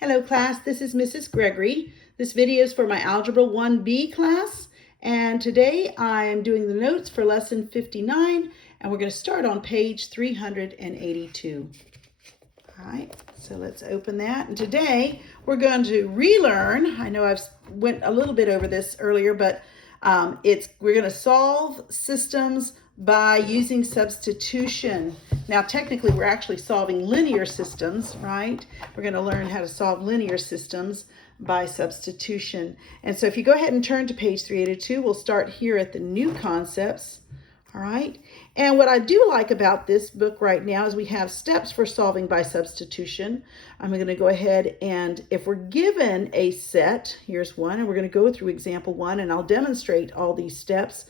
Hello class, this is Mrs. Gregory. This video is for my Algebra 1B class, and today I am doing the notes for lesson 59, and we're going to start on page 382. All right, so let's open that, and today we're going to relearn. I know I've went a little bit over this earlier, but we're going to solve systems by using substitution. Now, technically, we're actually solving linear systems, right? We're going to learn how to solve linear systems by substitution. And so if you go ahead and turn to page 382, we'll start here at the new concepts, all right? And what I do like about this book right now is we have steps for solving by substitution. I'm going to go ahead and if we're given a set, here's one, and we're going to go through example one, and I'll demonstrate all these steps.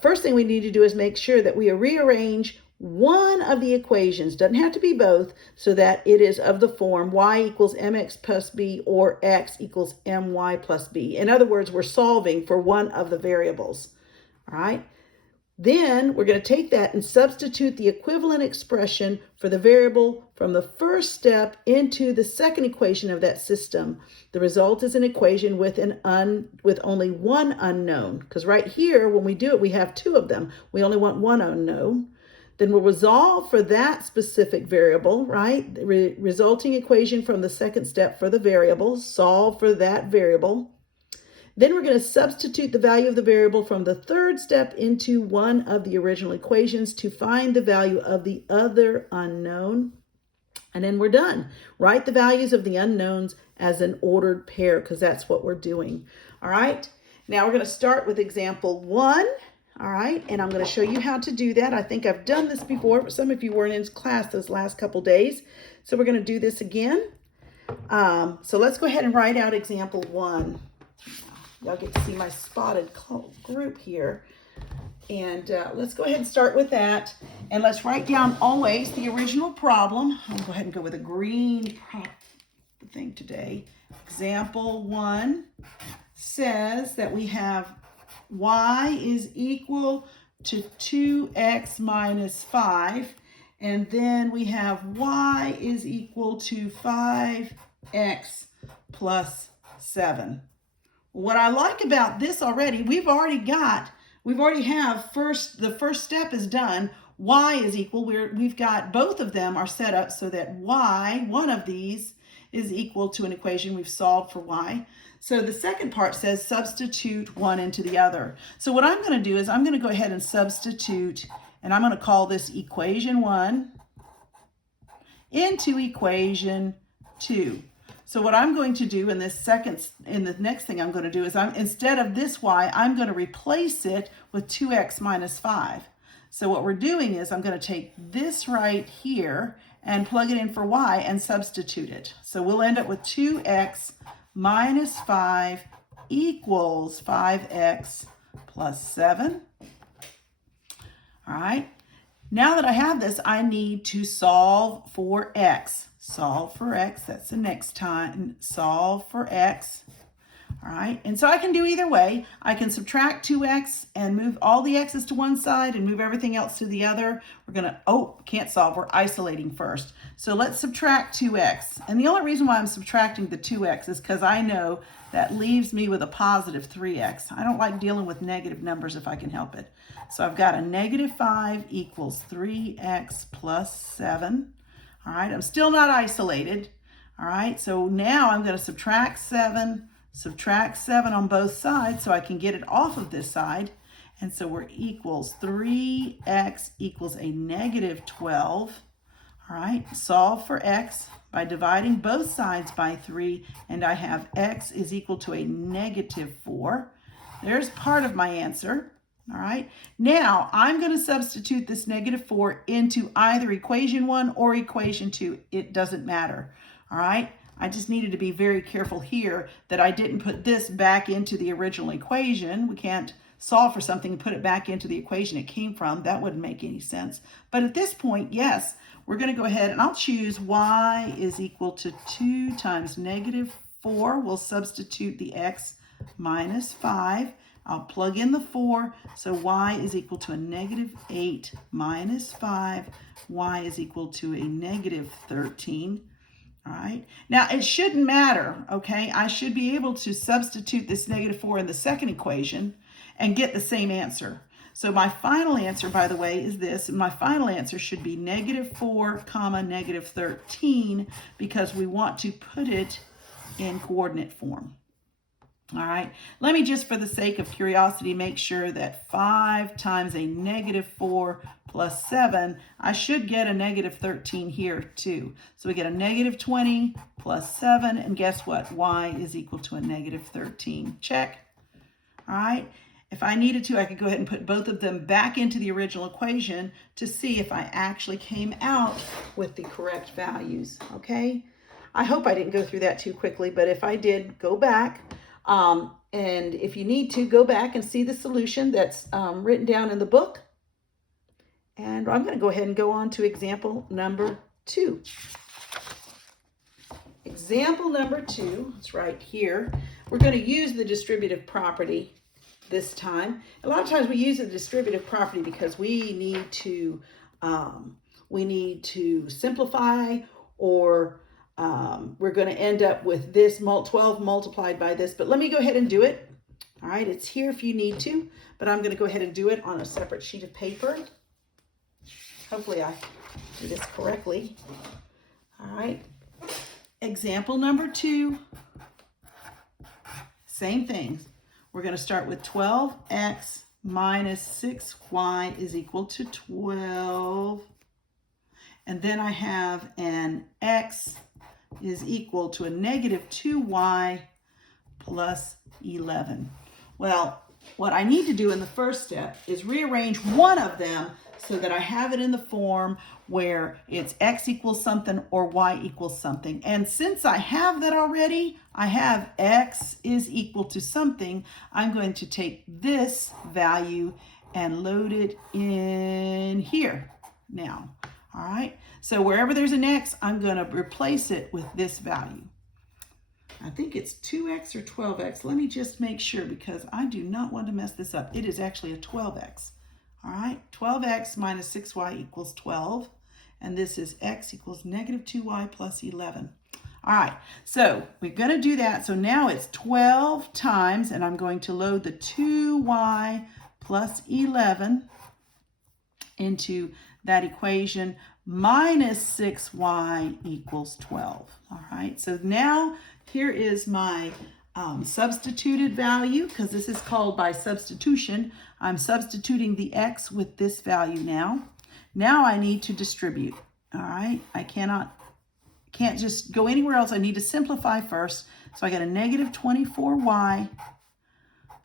First thing we need to do is make sure that we rearrange one of the equations, doesn't have to be both, so that it is of the form y equals mx plus b or x equals my plus b. In other words, we're solving for one of the variables, all right? Then we're going to take that and substitute the equivalent expression for the variable from the first step into the second equation of that system. The result is an equation with only one unknown, because right here when we do it we have two of them. We only want one unknown. Then we'll resolve for that specific variable, right? The resulting equation from the second step for the variable, solve for that variable. Then we're going to substitute the value of the variable from the third step into one of the original equations to find the value of the other unknown. And then we're done. Write the values of the unknowns as an ordered pair, because that's what we're doing. All right. Now we're going to start with example one. All right. And I'm going to show you how to do that. I think I've done this before, but some of you weren't in class those last couple days. So we're going to do this again. So let's go ahead and write out example one. Y'all get to see my spotted group here. And let's go ahead and start with that. And let's write down always the original problem. I'm going to go ahead and go with a green thing today. Example one says that we have y is equal to 2x minus 5. And then we have y is equal to 5x plus 7. What I like about this already, we already have the first step is done. Y is equal. We've got both of them are set up so that y, one of these, is equal to an equation we've solved for y. So the second part says substitute one into the other. So what I'm going to do is I'm going to go ahead and substitute, and I'm going to call this equation 1 into equation 2. So what I'm going to do in the next thing I'm going to do is instead of this y, I'm going to replace it with 2x minus 5. So what we're doing is I'm going to take this right here and plug it in for y and substitute it. So we'll end up with 2x minus 5 equals 5x plus 7. All right. Now that I have this, I need to solve for x. Solve for x, that's the next time. Solve for x. All right, and so I can do either way. I can subtract 2x and move all the x's to one side and move everything else to the other. We're gonna, can't solve, we're isolating first. So let's subtract 2x. And the only reason why I'm subtracting the 2x is because I know that leaves me with a positive 3x. I don't like dealing with negative numbers if I can help it. So I've got a negative 5 equals 3x plus 7. All right, I'm still not isolated. All right, so now I'm going to subtract 7 on both sides so I can get it off of this side. And so we're equals 3x equals a negative 12. All right, solve for x by dividing both sides by 3, and I have x is equal to a negative 4. There's part of my answer. All right, now I'm going to substitute this negative 4 into either equation 1 or equation 2. It doesn't matter. All right, I just needed to be very careful here that I didn't put this back into the original equation. We can't solve for something and put it back into the equation it came from. That wouldn't make any sense. But at this point, yes, we're going to go ahead and I'll choose y is equal to 2 times negative 4. We'll substitute the x minus 5. I'll plug in the 4, so y is equal to a negative 8 minus 5. Y is equal to a negative 13. All right, now it shouldn't matter, okay? I should be able to substitute this -4 in the second equation and get the same answer. So my final answer, by the way, is this. And my final answer should be -4, -13, because we want to put it in coordinate form. All right, let me just, for the sake of curiosity, make sure that 5 times a -4 plus 7, I should get a -13 here too. So we get a -20 plus 7, and guess what? Y is equal to a -13. Check. All right, if I needed to, I could go ahead and put both of them back into the original equation to see if I actually came out with the correct values, okay? I hope I didn't go through that too quickly, but if I did, go back. And if you need to, go back and see the solution that's written down in the book. And I'm going to go ahead and go on to example number 2. Example number 2, it's right here. We're going to use the distributive property this time. A lot of times we use the distributive property because we need to simplify, or we're going to end up with this 12 multiplied by this, but let me go ahead and do it. All right, it's here if you need to, but I'm going to go ahead and do it on a separate sheet of paper. Hopefully I do this correctly. All right, example number 2, same things. We're going to start with 12x minus 6y is equal to 12. And then I have an x is equal to a -2y plus 11. Well, what I need to do in the first step is rearrange one of them so that I have it in the form where it's x equals something or y equals something. And since I have that already, I have x is equal to something, I'm going to take this value and load it in here now. All right, so wherever there's an x, I'm going to replace it with this value. I think it's 2x or 12x. Let me just make sure, because I do not want to mess this up. It is actually a 12x. All right, 12x minus 6y equals 12. And this is x equals -2y plus 11. All right, so we're going to do that. So now it's 12 times, and I'm going to load the 2y plus 11 into that equation, minus 6y equals 12. All right, so now here is my substituted value, because this is called by substitution. I'm substituting the x with this value now. Now I need to distribute. All right, I can't just go anywhere else. I need to simplify first. So I got a -24y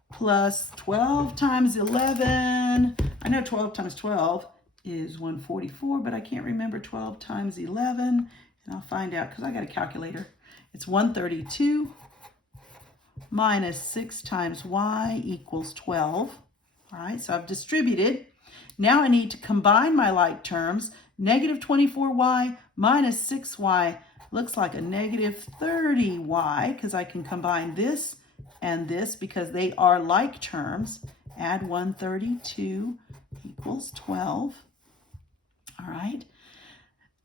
plus 12 times 11. I know 12 times 12 is 144, but I can't remember 12 times 11. And I'll find out because I got a calculator. It's 132 minus 6 times y equals 12. All right, so I've distributed. Now I need to combine my like terms. -24y minus 6y looks like a -30y, because I can combine this and this because they are like terms. Add 132 equals 12. All right.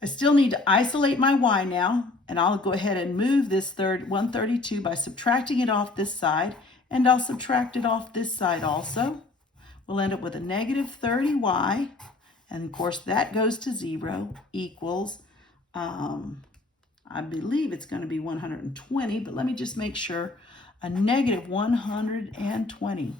I still need to isolate my y now, and I'll go ahead and move this 132 by subtracting it off this side, and I'll subtract it off this side also. We'll end up with a -30y, and of course that goes to 0, equals, I believe it's going to be 120, but let me just make sure, a -120.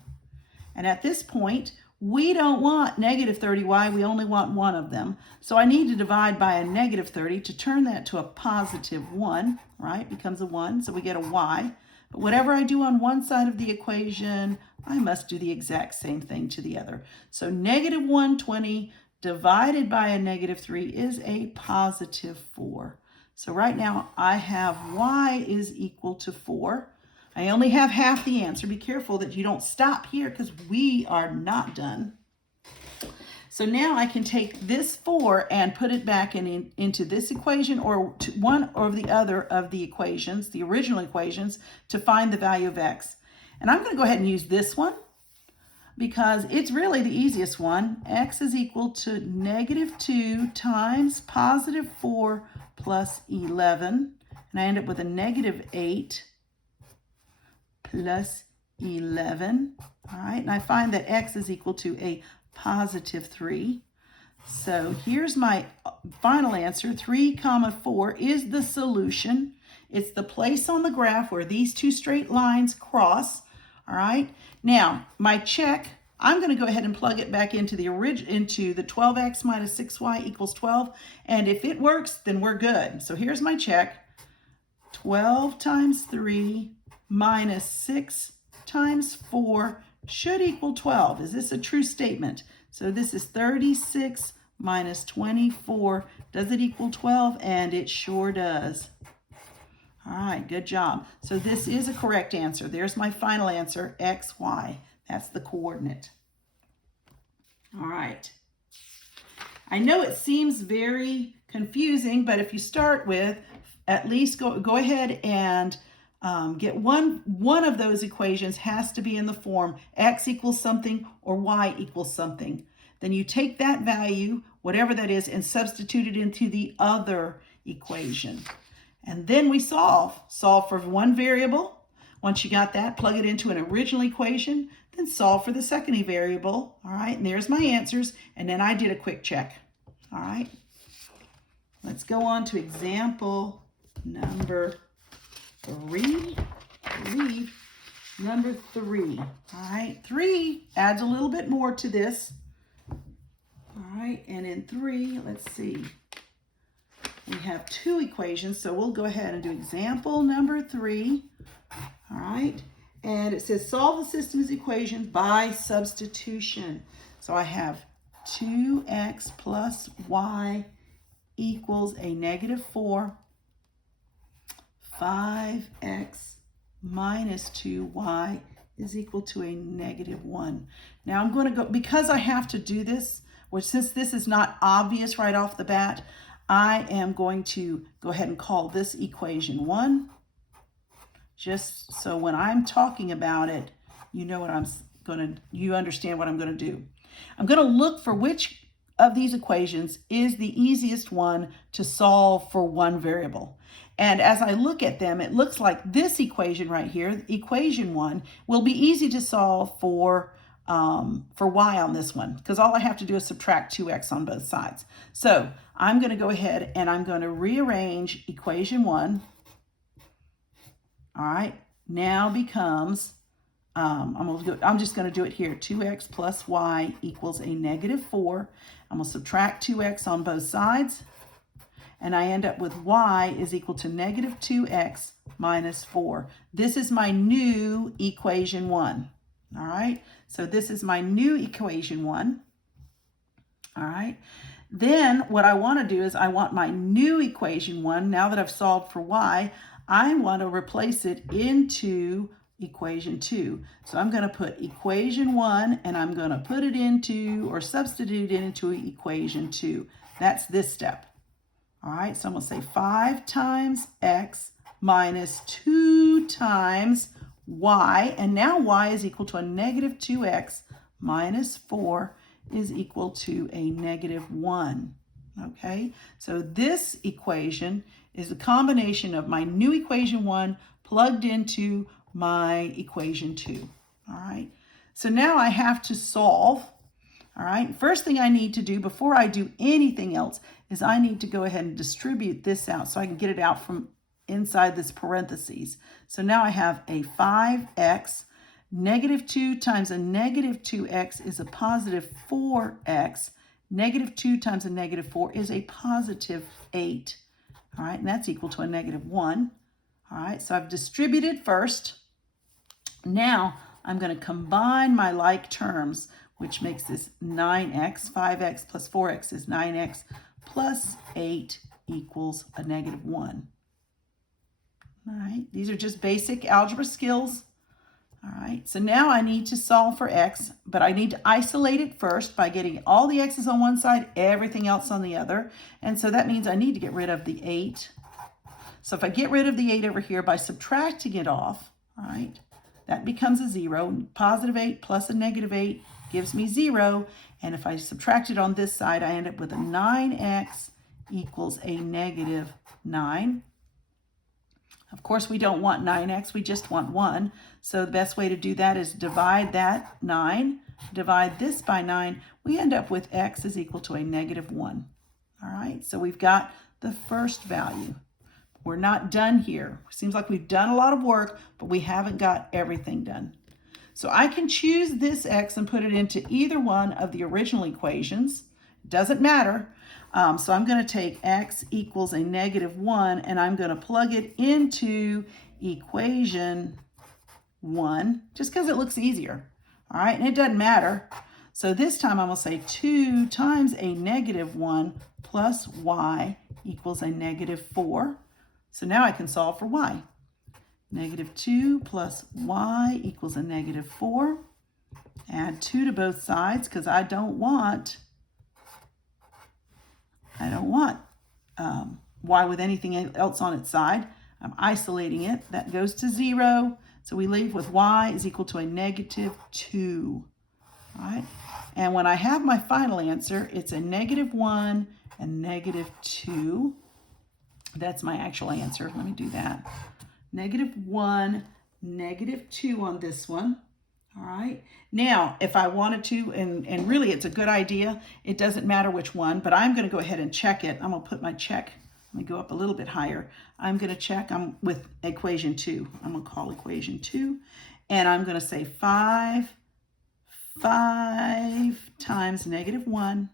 And at this point, we don't want -30y, we only want one of them. So I need to divide by a -30 to turn that to a +1, right? Becomes a 1, so we get a y. But whatever I do on one side of the equation, I must do the exact same thing to the other. So -120 divided by a -3 is a +4. So right now I have y is equal to 4. I only have half the answer. Be careful that you don't stop here, because we are not done. So now I can take this 4 and put it back into this equation, or to one or the other of the equations, the original equations, to find the value of x. And I'm going to go ahead and use this one because it's really the easiest one. X is equal to -2 times +4 plus 11. and I end up with a negative 8 plus 11. All right, and I find that x is equal to a positive 3. So here's my final answer. 3, 4 is the solution. It's the place on the graph where these two straight lines cross. All right, now my check, I'm going to go ahead and plug it back into the 12x minus 6y equals 12. And if it works, then we're good. So here's my check. 12 times 3 minus 6 times 4 should equal 12. Is this a true statement? So this is 36 minus 24. Does it equal 12? And it sure does. All right, good job. So this is a correct answer. There's my final answer, x, y. That's the coordinate. All right. I know it seems very confusing, but if you start with, at least go ahead and get one of those equations has to be in the form x equals something or y equals something. Then you take that value, whatever that is, and substitute it into the other equation. And then we solve for one variable. Once you got that, plug it into an original equation, then solve for the second variable. All right, and there's my answers. And then I did a quick check. All right, let's go on to example number 3. Number 3. All right, 3 adds a little bit more to this. All right, and in 3, let's see. We have two equations, so we'll go ahead and do example number 3. All right, and it says solve the system's equation by substitution. So I have 2x plus y equals a negative 4. 5x minus 2y is equal to a negative 1. Now I'm going to go, because I have to do this, which since this is not obvious right off the bat, I am going to go ahead and call this equation 1, just so when I'm talking about it, you know what you understand what I'm going to do. I'm going to look for which of these equations is the easiest one to solve for one variable. And as I look at them, it looks like this equation right here, equation 1, will be easy to solve for y on this one, because all I have to do is subtract 2x on both sides. So I'm going to go ahead and I'm going to rearrange equation 1. All right, now becomes, I'm just going to do it here. 2x plus y equals a negative 4. I'm going to subtract 2x on both sides. And I end up with y is equal to negative 2x minus 4. This is my new equation 1. All right, so this is my new equation 1. All right, then what I want to do is I want my new equation 1, now that I've solved for y, I want to replace it into equation 2. So I'm going to put equation 1 and I'm going to put it into, or substitute it into equation 2. That's this step. All right, so I'm going to say 5 times x minus 2 times y, and now y is equal to a negative 2x minus 4 is equal to a negative 1. Okay, so this equation is a combination of my new equation 1 plugged into my equation 2. All right, so now I have to solve. All right, first thing I need to do before I do anything else is I need to go ahead and distribute this out so I can get it out from inside this parentheses. So now I have a 5x, negative 2 times a negative 2x is a positive 4x, negative 2 times a negative 4 is a positive 8. All right, and that's equal to a negative 1. All right, so I've distributed first. Now I'm going to combine my like terms, which makes this 9x. 5x plus 4x is 9x plus 8 equals a negative 1. All right, these are just basic algebra skills. All right, so now I need to solve for x, but I need to isolate it first by getting all the x's on one side, everything else on the other. And so that means I need to get rid of the 8. So if I get rid of the 8 over here by subtracting it off, all right, that becomes a 0. Positive 8 plus a negative 8 gives me 0. And if I subtract it on this side, I end up with a 9x equals a negative 9. Of course, we don't want 9x, we just want 1. So the best way to do that is divide that 9, divide this by 9. We end up with x is equal to a -1. All right, so we've got the first value. We're not done here. Seems like we've done a lot of work, but we haven't got everything done. So I can choose this x and put it into either one of the original equations. Doesn't matter. So I'm going to take x equals a -1 and I'm going to plug it into equation 1 just because it looks easier. All right, and it doesn't matter. So this time I'm going to say 2 times a -1 plus y equals a -4. So now I can solve for y. -2 plus y equals a -4. Add 2 to both sides because I don't want y with anything else on its side. I'm isolating it. That goes to 0. So we leave with y is equal to a -2. All right. And when I have my final answer, it's a -1 and -2. That's my actual answer. Let me do that. -1, -2 on this one. All right. Now, if I wanted to, and really it's a good idea, it doesn't matter which one, but I'm going to go ahead and check it. I'm going to put my check. Let me go up a little bit higher. I'm going to check with equation 2. I'm going to call equation 2, and I'm going to say 5 times -1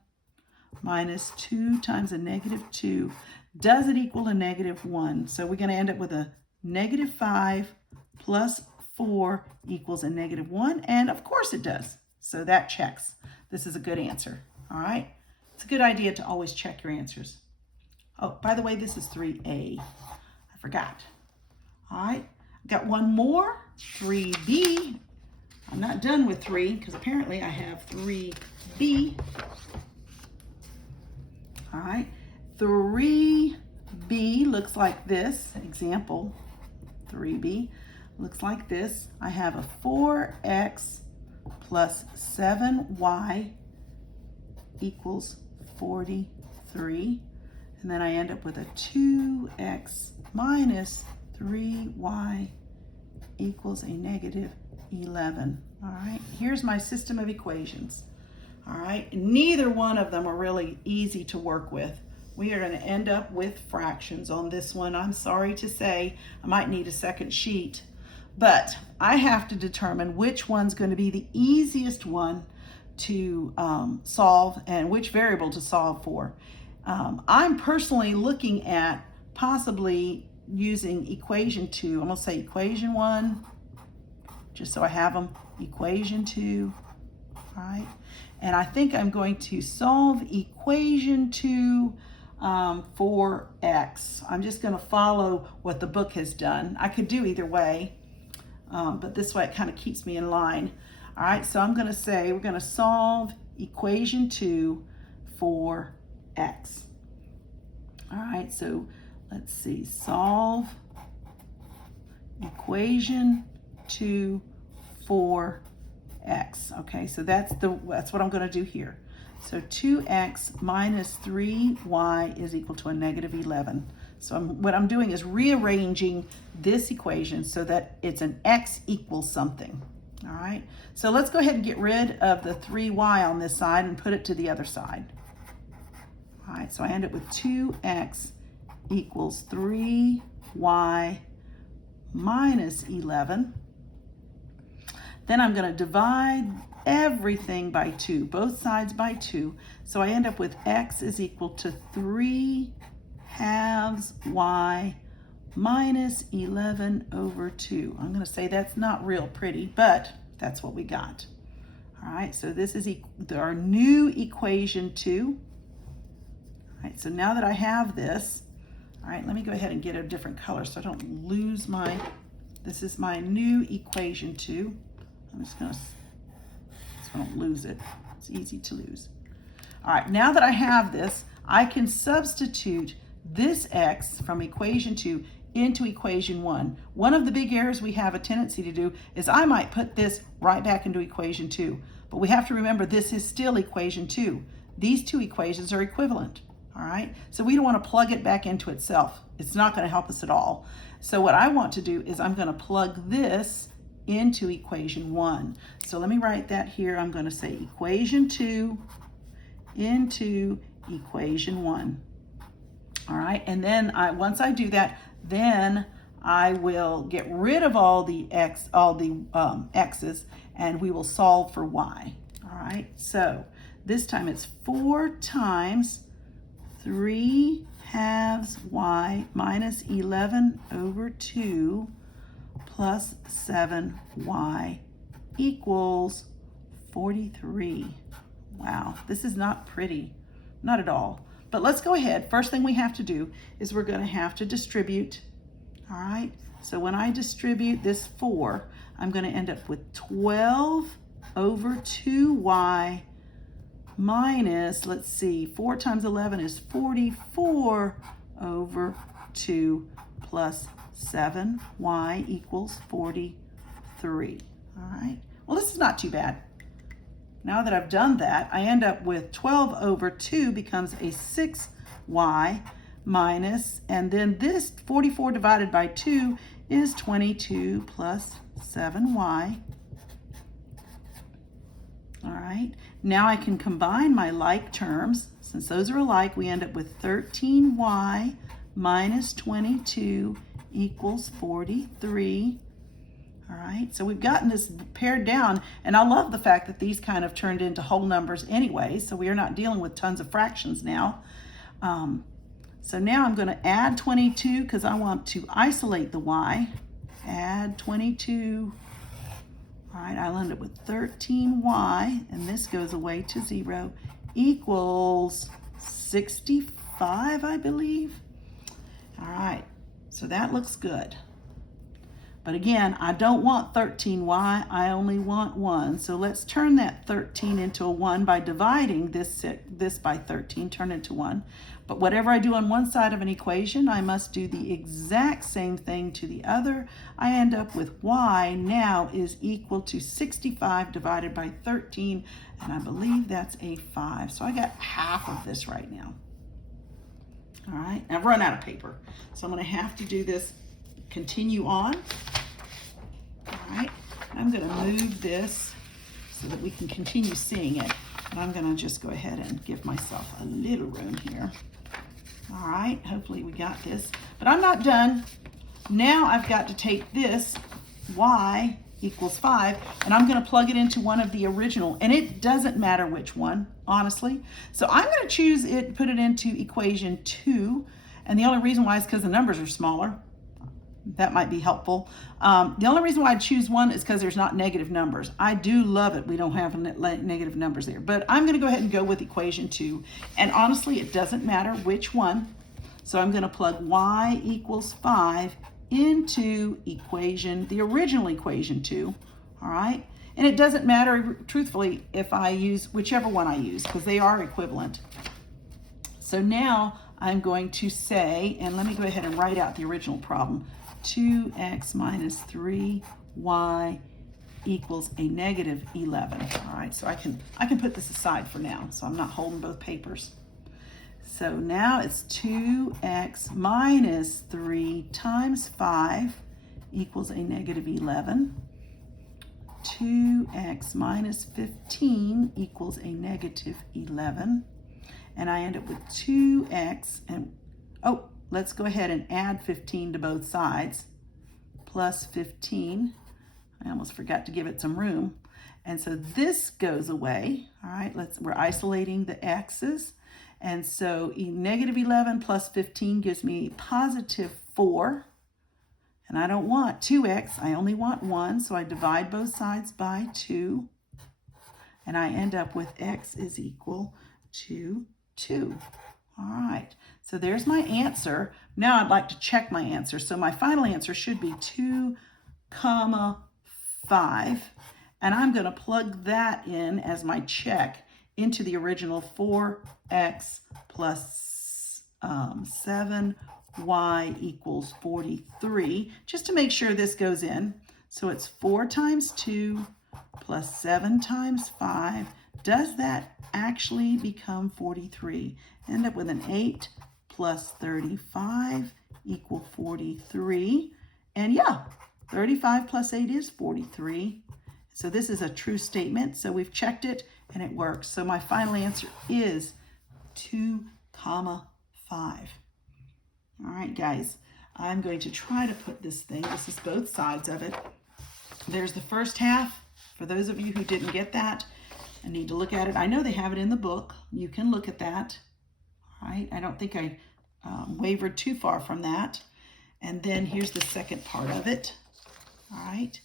minus 2 times a -2. Does it equal a -1? So we're going to end up with a -5 plus 4 equals a -1, and of course it does. So that checks. This is a good answer. All right. It's a good idea to always check your answers. Oh, by the way, this is 3A. I forgot. All right. Got one more, 3B. I'm not done with 3 because apparently I have 3B. All right. 3B looks like this. Example 3B looks like this. I have a 4x plus 7y equals 43. And then I end up with a 2x minus 3y equals a -11. All right, here's my system of equations. All right, neither one of them are really easy to work with. We are going to end up with fractions on this one. I'm sorry to say I might need a second sheet, but I have to determine which one's going to be the easiest one to solve and which variable to solve for. I'm personally looking at possibly using equation 2. I'm going to say equation 1, just so I have them. Equation 2, all right? And I think I'm going to solve equation 2 for x. I'm just going to follow what the book has done. I could do either way, but this way it kind of keeps me in line. All right, so I'm going to say we're going to solve equation 2 for x. All right, so let's see, solve equation 2 for x. Okay, so that's what I'm going to do here. So 2x minus 3y is equal to a -11. So what I'm doing is rearranging this equation so that it's an x equals something. All right, so let's go ahead and get rid of the 3y on this side and put it to the other side. All right, so I end up with 2x equals 3y minus 11. Then I'm going to divide everything by 2, both sides by 2. So I end up with x is equal to 3/2 y minus 11 over 2. I'm going to say that's not real pretty, but that's what we got. All right, so this is our new equation 2. All right, so now that I have this, all right, let me go ahead and get a different color so I don't lose this is my new equation 2. I'm just going to, so I don't lose it. It's easy to lose. All right, now that I have this, I can substitute this x from equation 2 into equation 1. One of the big errors we have a tendency to do is I might put this right back into equation 2. But we have to remember this is still equation 2. These two equations are equivalent. all right? So we don't want to plug it back into itself. It's not going to help us at all. So what I want to do is I'm going to plug this into equation 1. So let me write that here. I'm going to say equation 2 into equation 1. All right, and then once I do that, then I will get rid of all the x's, and we will solve for y. All right, so this time it's 4 times 3 halves y minus 11 over 2 plus 7y equals 43. Wow, this is not pretty, not at all. But let's go ahead. First thing we have to do is we're going to have to distribute. All right, so when I distribute this 4, I'm going to end up with 12 over 2y minus, let's see, 4 times 11 is 44 over 2 plus 7y equals 43. All right, well, this is not too bad. Now that I've done that, I end up with 12 over 2 becomes a 6y minus, and then this 44 divided by 2 is 22 plus 7y. All right, now I can combine my like terms. Since those are alike, we end up with 13y minus 22 equals 43. All right, so we've gotten this pared down, and I love the fact that these kind of turned into whole numbers anyway, so we are not dealing with tons of fractions now. So now I'm going to add 22 because I want to isolate the y. Add 22. All right, I'll end up with 13y, and this goes away to 0, equals 65, I believe. All right, so that looks good. But again, I don't want 13y, I only want 1. So let's turn that 13 into a 1 by dividing this by 13, turn it into 1. But whatever I do on one side of an equation, I must do the exact same thing to the other. I end up with y now is equal to 65 divided by 13, and I believe that's a 5. So I got half of this right now. All right, I've run out of paper, so I'm going to have to do this, continue on. All right, I'm going to move this so that we can continue seeing it. And I'm going to just go ahead and give myself a little room here. All right, hopefully we got this. But I'm not done. Now I've got to take this, y equals 5, and I'm going to plug it into one of the original. And it doesn't matter which one, honestly. So I'm going to choose it, put it into equation 2. And the only reason why is because the numbers are smaller. That might be helpful. The only reason why I choose 1 is because there's not negative numbers. I do love it we don't have negative numbers there. But I'm going to go ahead and go with equation 2. And honestly, it doesn't matter which one. So I'm going to plug y equals 5 into the original equation 2. All right? And it doesn't matter, truthfully, if I use whichever one I use, because they are equivalent. So now I'm going to say, and let me go ahead and write out the original problem. 2x minus 3y equals a negative 11. All right, so I can put this aside for now, so I'm not holding both papers. So now it's 2x minus 3 times 5 equals a negative 11. 2x minus 15 equals a negative 11. And I end up with 2x, and oh, let's go ahead and add 15 to both sides, plus 15. I almost forgot to give it some room. And so this goes away. All right, we're isolating the x's. And so negative 11 plus 15 gives me positive 4. And I don't want 2x, I only want 1. So I divide both sides by 2. And I end up with x is equal to 2. All right, so there's my answer. Now I'd like to check my answer. So my final answer should be 2, 5. And I'm going to plug that in as my check into the original 4x plus 7y equals 43, just to make sure this goes in. So it's 4 times 2 plus 7 times 5 does that actually become 43? End up with an 8 plus 35 equal 43. And yeah, 35 plus 8 is 43. So this is a true statement. So we've checked it and it works. So my final answer is 2, 5. All right, guys, I'm going to try to put this thing, this is both sides of it. There's the first half. For those of you who didn't get that and need to look at it, I know they have it in the book. You can look at that. All right, I don't think I wavered too far from that. And then here's the second part of it. All right,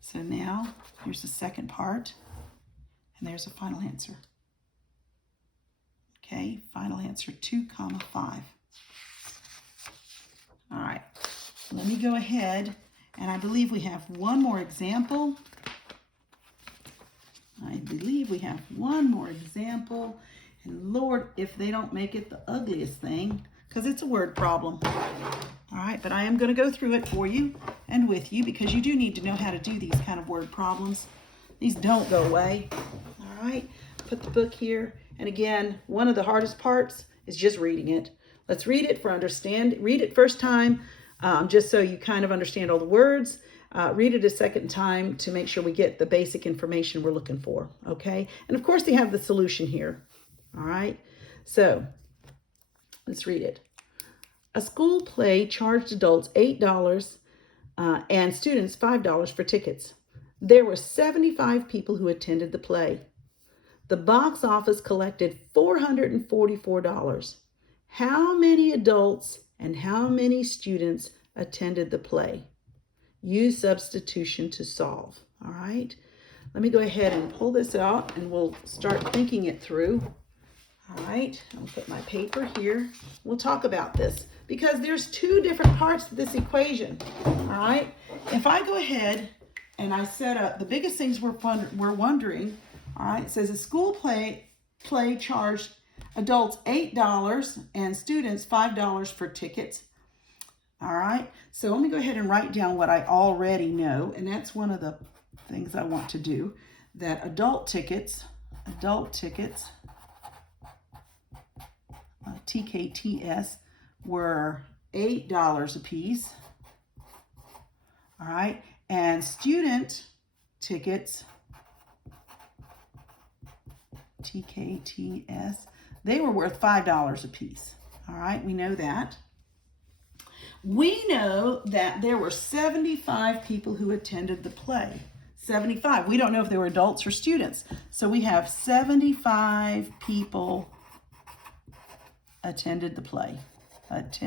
so now here's the second part, and there's the final answer. Okay, final answer 2, 5. All right, let me go ahead, and I believe we have one more example. And Lord, if they don't make it the ugliest thing, because it's a word problem. All right, but I am going to go through it for you and with you, because you do need to know how to do these kind of word problems. These don't go away. All right, put the book here. And again, one of the hardest parts is just reading it. Let's read it read it first time, just so you kind of understand all the words. Read it a second time to make sure we get the basic information we're looking for, okay? And of course, they have the solution here, all right? So let's read it. A school play charged adults $8 and students $5 for tickets. There were 75 people who attended the play. The box office collected $444. How many adults and how many students attended the play? Use substitution to solve. All right, let me go ahead and pull this out and we'll start thinking it through. All right, I'll put my paper here. We'll talk about this because there's two different parts to this equation. All right, if I go ahead and I set up the biggest things we're wondering. All right, it says a school play charged adults $8 and students $5 for tickets. All right, so let me go ahead and write down what I already know, and that's one of the things I want to do, that adult tickets, TKTS, were $8 a piece. All right, and student tickets, TKTS, they were worth $5 a piece. All right, we know that. We know that there were 75 people who attended the play. 75. We don't know if they were adults or students. So we have 75 people attended the play. That's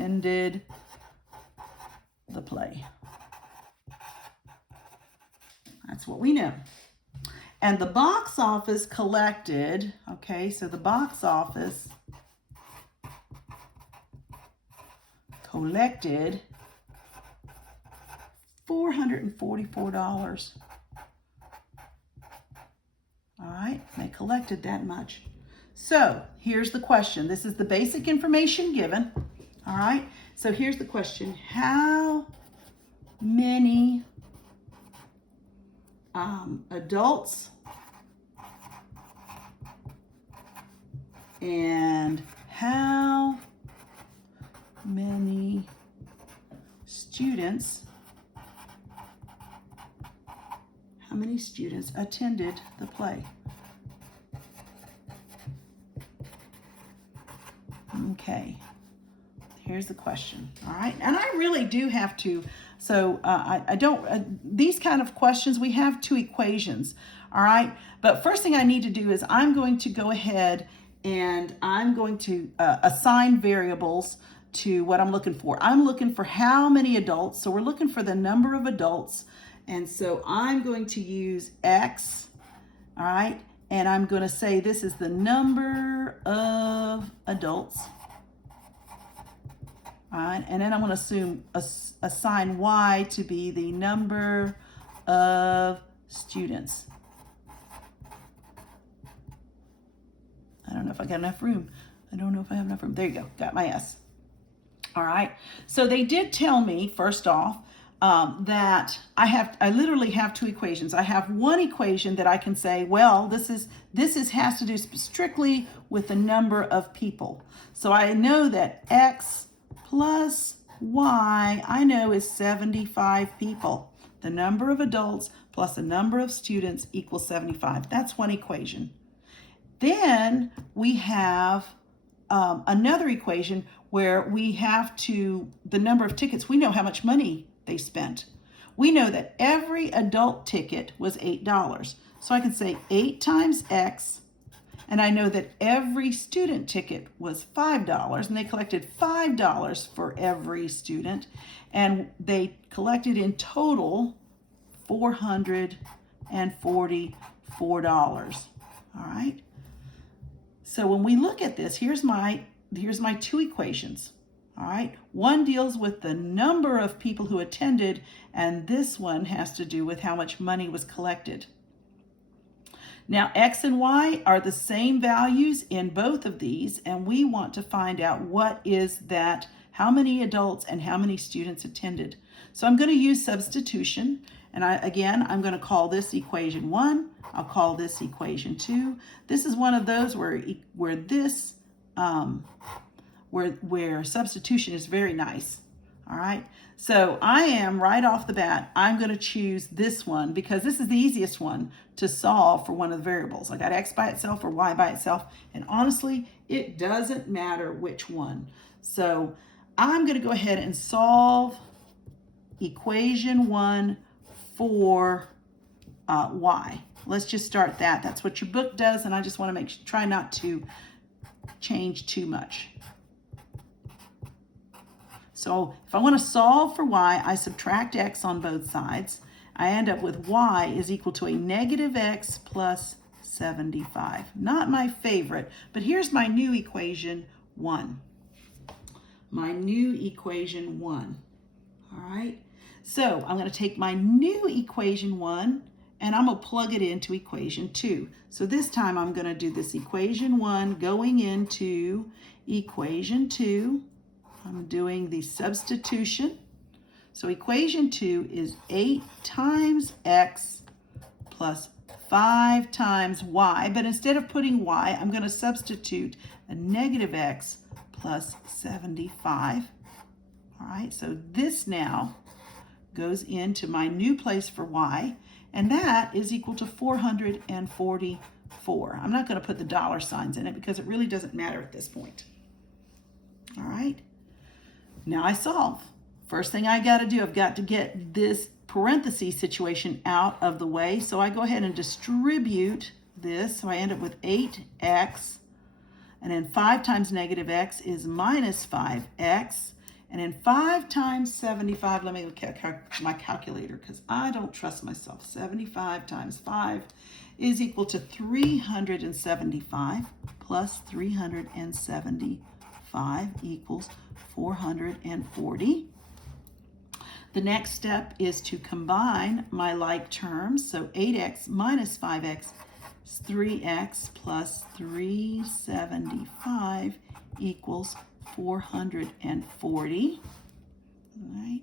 what we know. And the box office collected, okay, so the box office collected $444. All right, they collected that much. So here's the question. This is the basic information given. All right, so here's the question. How many adults and how many students attended the play? Okay, here's the question. All right, and I really do have to, so I don't, these kind of questions, we have two equations, all right? But first thing I need to do is I'm going to go ahead and I'm going to assign variables to what I'm looking for. I'm looking for how many adults, so we're looking for the number of adults, and so I'm going to use X, all right? And I'm going to say this is the number of adults. All right, and then I'm going to assign Y to be the number of students. I don't know if I got enough room. I don't know if I have enough room. There you go, got my S. All right, so they did tell me, first off, that I literally have two equations. I have one equation that I can say, well, this has to do strictly with the number of people. So I know that x plus y, I know, is 75 people. The number of adults plus the number of students equals 75. That's one equation. Then we have another equation where we have the number of tickets, we know how much money they spent. We know that every adult ticket was $8. So I can say 8 times x, and I know that every student ticket was $5, and they collected $5 for every student, and they collected in total $444. All right. So when we look at this, here's my two equations. All right, one deals with the number of people who attended, and this one has to do with how much money was collected. Now, x and y are the same values in both of these, and we want to find out what is that, how many adults and how many students attended. So I'm going to use substitution, and I'm going to call this equation 1. I'll call this equation 2. This is one of those where substitution is very nice. All right, so I am right off the bat, I'm going to choose this one because this is the easiest one to solve for one of the variables. I got x by itself or y by itself, and honestly, it doesn't matter which one. So I'm going to go ahead and solve equation 1 for y. Let's just start that. That's what your book does, and I just want to try not to change too much. So if I want to solve for y, I subtract x on both sides. I end up with y is equal to a negative x plus 75. Not my favorite, but here's my new equation 1. My new equation 1. All right. So I'm going to take my new equation 1 and I'm going to plug it into equation 2. So this time I'm going to do this equation 1 going into equation 2. I'm doing the substitution. So equation 2 is 8 times x plus 5 times y. But instead of putting y, I'm going to substitute a negative x plus 75. All right, so this now goes into my new place for y, and that is equal to 444. I'm not going to put the dollar signs in it because it really doesn't matter at this point. All right. Now I solve. First thing I got to do, I've got to get this parenthesis situation out of the way. So I go ahead and distribute this. So I end up with 8x, and then 5 times negative x is minus 5x, and then 5 times 75, let me look at my calculator because I don't trust myself. 75 times 5 is equal to 375 plus 375 equals 440. The next step is to combine my like terms. So 8x minus 5x is 3x plus 375 equals 440. All right.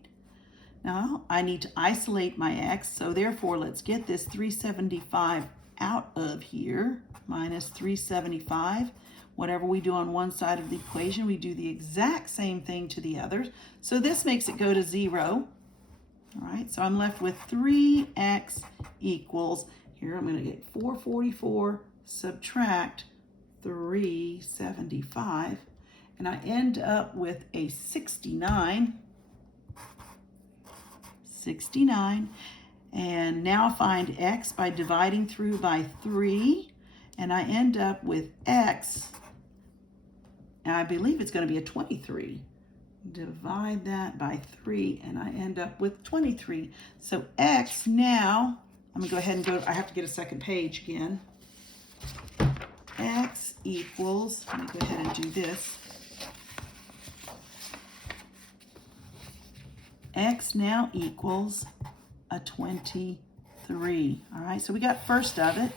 Now I need to isolate my x, so therefore let's get this 375 out of here. Minus 375. Whatever we do on one side of the equation, we do the exact same thing to the other. So this makes it go to 0. All right, so I'm left with 3x equals, here I'm going to get 444, subtract 375, and I end up with a 69. And now find x by dividing through by 3, and I end up with x, and I believe it's going to be a 23. Divide that by 3, and I end up with 23. So x now, I'm going to go ahead and I have to get a second page again. X equals, let me go ahead and do this. X now equals a 23. All right, so we got first of it.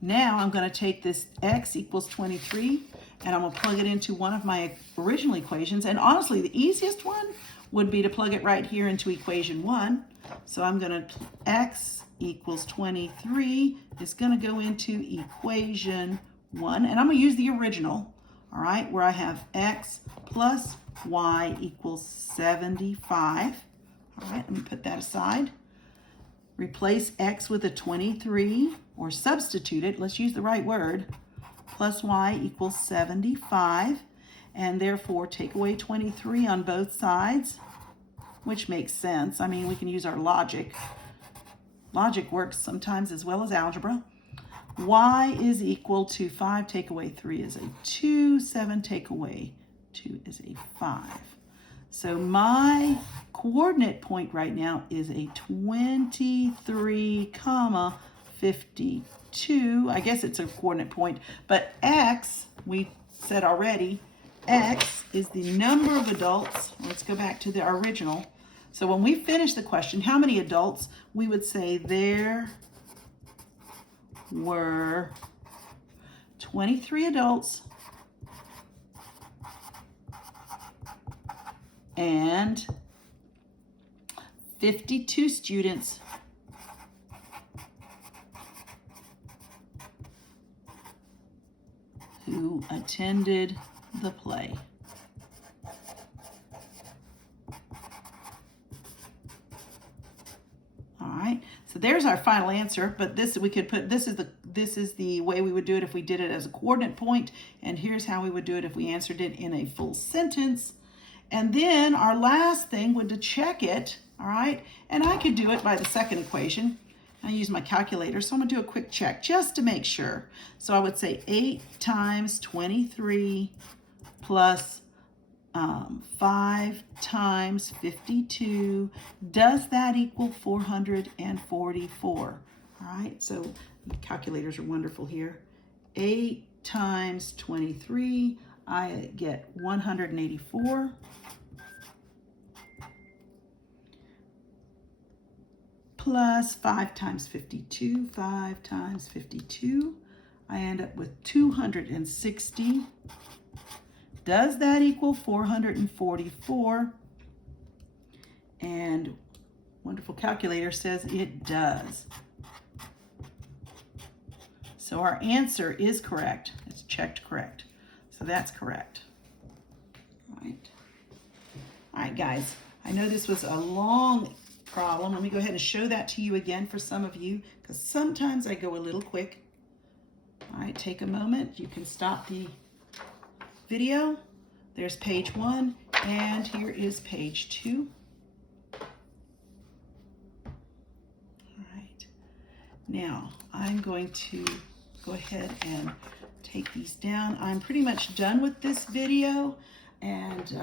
Now I'm going to take this x equals 23, and I'm going to plug it into one of my original equations. And honestly, the easiest one would be to plug it right here into equation 1. So I'm going to, x equals 23 is going to go into equation 1. And I'm going to use the original, all right, where I have x plus y equals 75. All right, let me put that aside. Replace x with a 23, or substitute it, let's use the right word, plus y equals 75, and therefore take away 23 on both sides, which makes sense. I mean, we can use our logic. Logic works sometimes as well as algebra. Y is equal to 5 take away 3 is a 2, 7 take away 2 is a 5. So my coordinate point right now is a 23, 52. I guess it's a coordinate point, but x, we said already, x is the number of adults. Let's go back to the original. So when we finish the question, how many adults, we would say there were 23 adults and 52 students who attended the play. All right, so there's our final answer, but this we could put, this is the way we would do it if we did it as a coordinate point, and here's how we would do it if we answered it in a full sentence. And then our last thing would to check it, all right? And I could do it by the second equation. I use my calculator, so I'm gonna do a quick check just to make sure. So I would say 8 times 23 plus 5 times 52. Does that equal 444? All right, so calculators are wonderful here. 8 times 23, I get 184. Plus 5 times 52, 5 times 52, I end up with 260. Does that equal 444? And wonderful calculator says it does. So our answer is correct. It's checked correct. So that's correct. All right, guys. I know this was a long problem. Let me go ahead and show that to you again for some of you, because sometimes I go a little quick. All right, take a moment. You can stop the video. There's page 1, and here is page 2. All right. Now, I'm going to go ahead and take these down. I'm pretty much done with this video and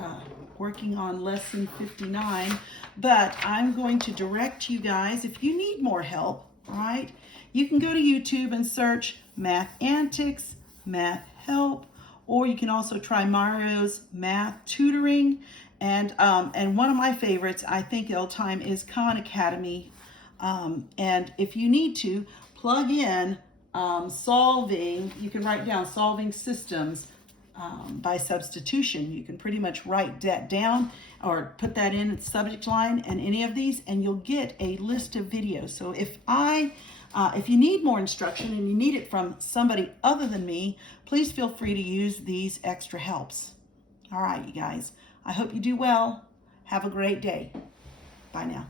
working on lesson 59, but I'm going to direct you guys, if you need more help, all right, you can go to YouTube and search Math Antics, Math Help, or you can also try Mario's Math Tutoring, and one of my favorites, I think all time, is Khan Academy, and if you need to, plug in solving, you can write down solving systems by substitution. You can pretty much write that down or put that in the subject line and any of these, and you'll get a list of videos. So if you need more instruction and you need it from somebody other than me, please feel free to use these extra helps. All right, you guys, I hope you do well. Have a great day. Bye now.